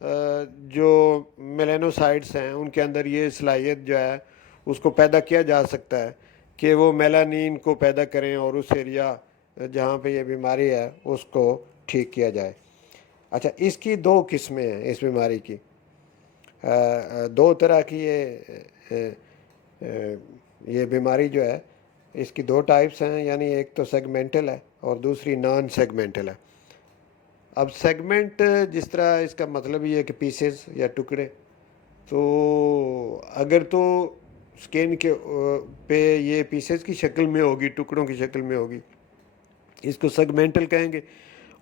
جو میلانوسائٹس ہیں ان کے اندر یہ صلاحیت جو ہے اس کو پیدا کیا جا سکتا ہے کہ وہ میلانین کو پیدا کریں اور اس ایریا جہاں پہ یہ بیماری ہے اس کو ٹھیک کیا جائے۔ اچھا، اس کی دو قسمیں ہیں اس بیماری کی، دو طرح کی یہ بیماری جو ہے اس کی دو ٹائپس ہیں، یعنی ایک تو سیگمنٹل ہے اور دوسری نان سیگمنٹل ہے۔ اب سیگمنٹ جس طرح اس کا مطلب یہ ہے کہ پیسز یا ٹکڑے، تو اگر تو سکین کے پہ یہ پیسز کی شکل میں ہوگی، ٹکڑوں کی شکل میں ہوگی، اس کو سیگمنٹل کہیں گے۔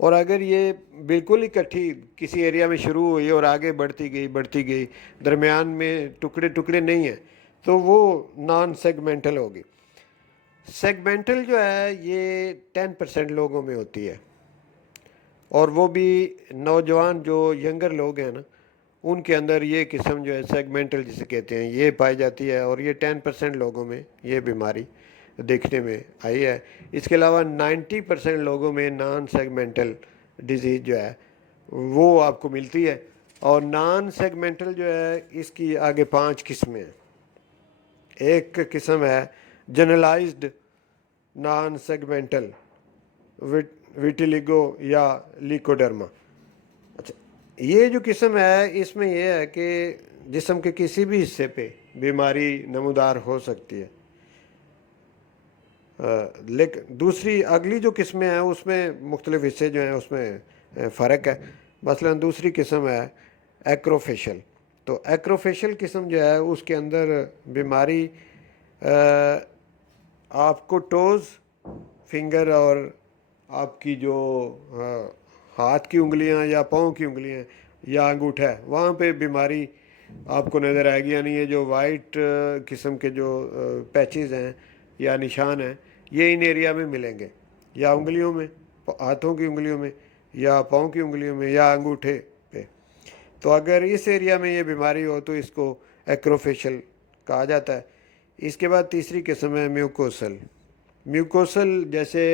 اور اگر یہ بالکل اکٹھی کسی ایریا میں شروع ہوئی اور آگے بڑھتی گئی، درمیان میں ٹکڑے ٹکڑے نہیں ہیں، تو وہ نان سیگمنٹل ہوگی۔ سیگمنٹل جو ہے یہ 10% لوگوں میں ہوتی ہے، اور وہ بھی نوجوان جو ینگر لوگ ہیں نا، ان کے اندر یہ قسم جو ہے سیگمنٹل جسے کہتے ہیں یہ پائی جاتی ہے، اور یہ 10% لوگوں میں یہ بیماری دیکھنے میں آئی ہے۔ اس کے علاوہ 90% لوگوں میں نان سیگمنٹل ڈیزیز جو ہے وہ آپ کو ملتی ہے۔ اور نان سیگمنٹل جو ہے اس کی آگے 5 قسمیں ہیں۔ ایک قسم ہے جنرلائزڈ نان سیگمنٹل ویٹیلیگو یا لیکوڈرما۔ اچھا، یہ جو قسم ہے اس میں یہ ہے کہ جسم کے کسی بھی حصے پہ بیماری نمودار ہو سکتی ہے، لیکن دوسری اگلی جو قسمیں ہیں اس میں مختلف حصے جو ہیں اس میں فرق ہے۔ مثلا دوسری قسم ہے ایکروفیشل، تو ایکروفیشل قسم جو ہے اس کے اندر بیماری آپ کو ٹوز، فنگر اور آپ کی جو ہاتھ کی انگلیاں یا پاؤں کی انگلیاں یا انگوٹھا ہے وہاں پہ بیماری آپ کو نظر آئے گی، یعنی یہ جو وائٹ قسم کے جو پیچز ہیں یا نشان ہیں یہ ان ایریا میں ملیں گے، یا انگلیوں میں، ہاتھوں کی انگلیوں میں یا پاؤں کی انگلیوں میں یا انگوٹھے پہ۔ تو اگر اس ایریا میں یہ بیماری ہو تو اس کو ایکروفیشل کہا جاتا ہے۔ اس کے بعد تیسری قسم ہے میوکوسل۔ میوکوسل جیسے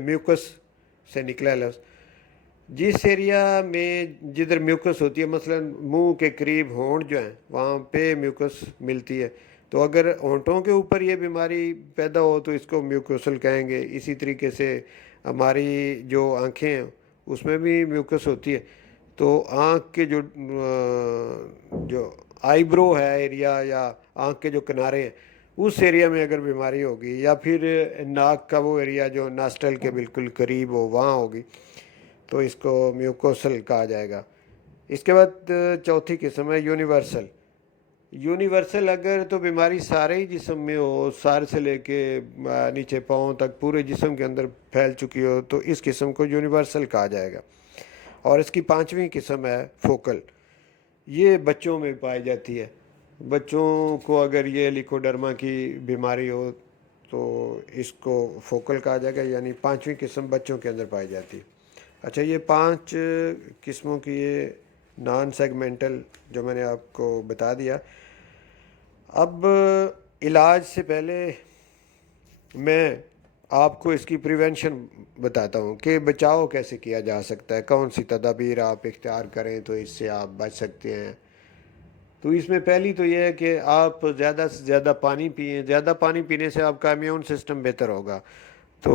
میوکس سے نکلا لفظ، جس ایریا میں جدھر میوکس ہوتی ہے، مثلا منہ کے قریب ہونٹ جو ہیں وہاں پہ میوکس ملتی ہے، تو اگر ہونٹوں کے اوپر یہ بیماری پیدا ہو تو اس کو میوکوسل کہیں گے۔ اسی طریقے سے ہماری جو آنکھیں ہیں اس میں بھی میوکس ہوتی ہے، تو آنکھ کے جو آئی برو ہے ایریا یا آنکھ کے جو کنارے ہیں اس ایریا میں اگر بیماری ہوگی، یا پھر ناک کا وہ ایریا جو ناسٹل کے بالکل قریب ہو وہاں ہوگی، تو اس کو میوکوسل کہا جائے گا۔ اس کے بعد چوتھی قسم ہے یونیورسل۔ یونیورسل اگر تو بیماری سارے ہی جسم میں ہو، سار سے لے کے نیچے پاؤں تک پورے جسم کے اندر پھیل چکی ہو، تو اس قسم کو یونیورسل کہا جائے گا۔ اور اس کی 5ویں قسم ہے فوکل، یہ بچوں میں پائی جاتی ہے۔ بچوں کو اگر یہ لیکوڈرما کی بیماری ہو تو اس کو فوکل کہا جائے گا، یعنی 5ویں قسم بچوں کے اندر پائی جاتی ہے۔ اچھا، یہ 5 قسموں کی یہ نان سیگمنٹل جو میں نے آپ کو بتا دیا۔ اب علاج سے پہلے میں آپ کو اس کی پریونشن بتاتا ہوں کہ بچاؤ کیسے کیا جا سکتا ہے، کون سی تدابیر آپ اختیار کریں تو اس سے آپ بچ سکتے ہیں۔ تو اس میں پہلی تو یہ ہے کہ آپ زیادہ سے زیادہ پانی پئیں۔ زیادہ پانی پینے سے آپ کا امیون سسٹم بہتر ہوگا۔ تو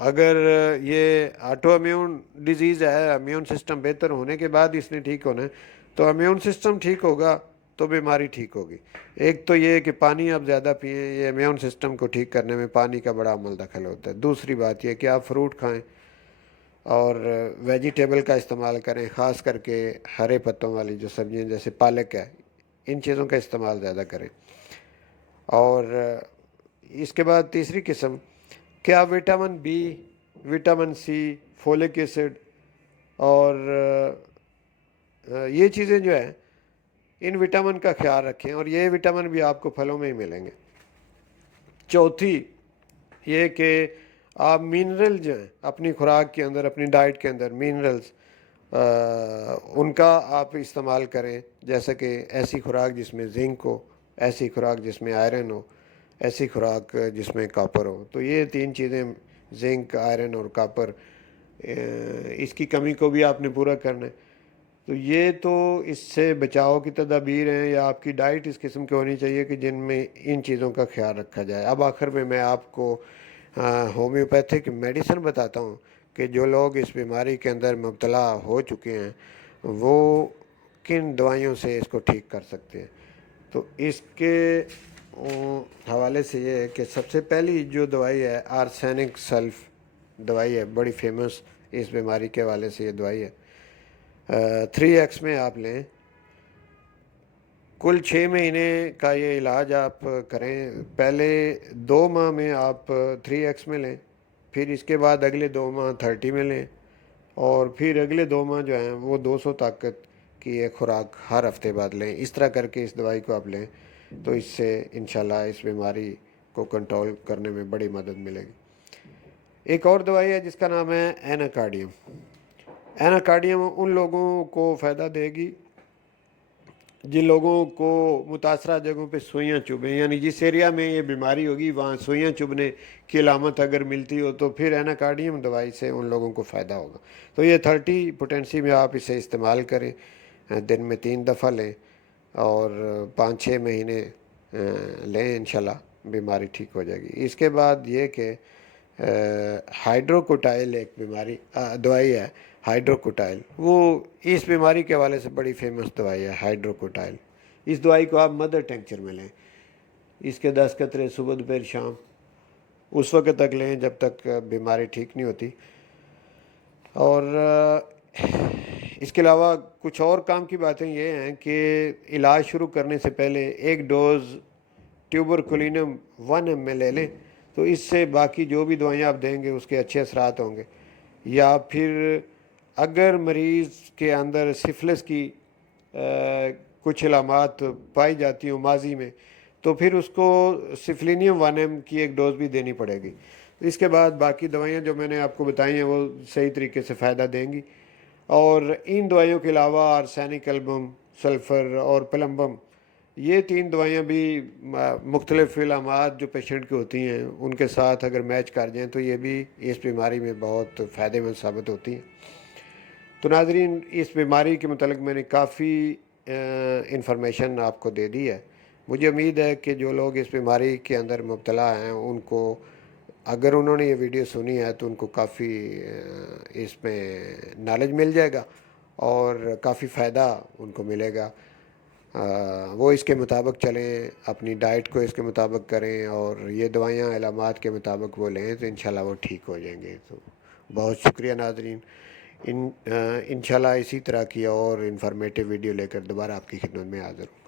اگر یہ آٹو امیون ڈیزیز ہے، امیون سسٹم بہتر ہونے کے بعد اس نے ٹھیک ہونا ہے، تو امیون سسٹم ٹھیک ہوگا تو بیماری ٹھیک ہوگی۔ ایک تو یہ کہ پانی آپ زیادہ پئیں، یہ امیون سسٹم کو ٹھیک کرنے میں پانی کا بڑا عمل دخل ہوتا ہے۔ دوسری بات یہ کہ آپ فروٹ کھائیں اور ویجیٹیبل کا استعمال کریں، خاص کر کے ہرے پتوں والی جو سبزیاں جیسے پالک ہے، ان چیزوں کا استعمال زیادہ کریں۔ اور اس کے بعد تیسری قسم کہ آپ vitamin B, vitamin C, folic acid اور یہ چیزیں جو ہیں ان وٹامن کا خیال رکھیں، اور یہ وٹامن بھی آپ کو پھلوں میں ہی ملیں گے۔ چوتھی یہ کہ آپ منرل جو ہیں اپنی خوراک کے اندر، اپنی ڈائٹ کے اندر منرلز ان کا آپ استعمال کریں، جیسا کہ ایسی خوراک جس میں زنک ہو، ایسی خوراک جس میں آئرن ہو، ایسی خوراک جس میں کاپر ہو۔ تو یہ 3 چیزیں، زنک، آئرن اور کاپر، اس کی کمی کو بھی آپ نے پورا کرنا ہے۔ تو یہ تو اس سے بچاؤ کی تدابیر ہیں، یا آپ کی ڈائٹ اس قسم کی ہونی چاہیے کہ جن میں ان چیزوں کا خیال رکھا جائے۔ اب آخر میں آپ کو ہومیوپیتھک میڈیسن بتاتا ہوں کہ جو لوگ اس بیماری کے اندر مبتلا ہو چکے ہیں وہ کن دوائیوں سے اس کو ٹھیک کر سکتے ہیں۔ تو اس کے حوالے سے یہ ہے کہ سب سے پہلی جو دوائی ہے آرسینک سلف دوائی ہے، بڑی فیمس اس بیماری کے حوالے سے یہ دوائی ہے۔ 3x میں آپ لیں، کل 6 مہینے کا یہ علاج آپ کریں۔ پہلے 2 ماہ میں آپ 3x میں لیں، پھر اس کے بعد اگلے 2 ماہ 30 میں لیں، اور پھر اگلے 2 ماہ جو ہیں وہ 200 طاقت کی ایک خوراک ہر ہفتے بعد لیں۔ اس طرح کر کے اس دوائی کو آپ لیں تو اس سے انشاءاللہ اس بیماری کو کنٹرول کرنے میں بڑی مدد ملے گی۔ ایک اور دوائی ہے جس کا نام ہے ایناکارڈیم۔ ایناکارڈیم ان لوگوں کو فائدہ دے گی جن لوگوں کو متاثرہ جگہوں پہ سوئیاں چبھیں، یعنی جس ایریا میں یہ بیماری ہوگی وہاں سوئیاں چبھنے کی علامت اگر ملتی ہو تو پھر ایناکارڈیم دوائی سے ان لوگوں کو فائدہ ہوگا۔ تو یہ 30 پوٹینسی میں آپ اسے استعمال کریں، دن میں 3 دفعہ لیں اور 5-6 مہینے لیں، انشاءاللہ بیماری ٹھیک ہو جائے گی۔ اس کے بعد یہ کہ ہائیڈروکوٹائل ایک دوائی ہے، ہائیڈروکوٹائل، وہ اس بیماری کے حوالے سے بڑی فیمس دوائی ہے ہائیڈروکوٹائل۔ اس دوائی کو آپ مدر ٹینکچر میں لیں، اس کے 10 قطرے صبح دوپہر شام اس وقت تک لیں جب تک بیماری ٹھیک نہیں ہوتی۔ اور اس کے علاوہ کچھ اور کام کی باتیں یہ ہیں کہ علاج شروع کرنے سے پہلے ایک ڈوز ٹیوبرکلینم 1 ml لے لیں، تو اس سے باقی جو بھی دوائیاں آپ دیں گے اس کے اچھے اثرات ہوں گے۔ یا پھر اگر مریض کے اندر سفلس کی کچھ علامات پائی جاتی ہوں ماضی میں، تو پھر اس کو سفلینیم 1 ml کی ایک ڈوز بھی دینی پڑے گی۔ اس کے بعد باقی دوائیاں جو میں نے آپ کو بتائی ہیں وہ صحیح طریقے سے فائدہ دیں گی۔ اور ان دوائیوں کے علاوہ آرسینک البم، سلفر اور پلمبم، یہ 3 دوائیاں بھی مختلف علامات جو پیشنٹ کی ہوتی ہیں ان کے ساتھ اگر میچ کر جائیں تو یہ بھی اس بیماری میں بہت فائدہ مند ثابت ہوتی ہیں۔ تو ناظرین، اس بیماری کے متعلق میں نے کافی انفارمیشن آپ کو دے دی ہے۔ مجھے امید ہے کہ جو لوگ اس بیماری کے اندر مبتلا ہیں ان کو اگر انہوں نے یہ ویڈیو سنی ہے تو ان کو کافی اس میں نالج مل جائے گا اور کافی فائدہ ان کو ملے گا۔ وہ اس کے مطابق چلیں، اپنی ڈائٹ کو اس کے مطابق کریں اور یہ دوائیاں علامات کے مطابق وہ لیں تو انشاءاللہ وہ ٹھیک ہو جائیں گے۔ تو بہت شکریہ ناظرین، انشاءاللہ اسی طرح کی اور انفارمیٹیو ویڈیو لے کر دوبارہ آپ کی خدمت میں حاضر ہوں۔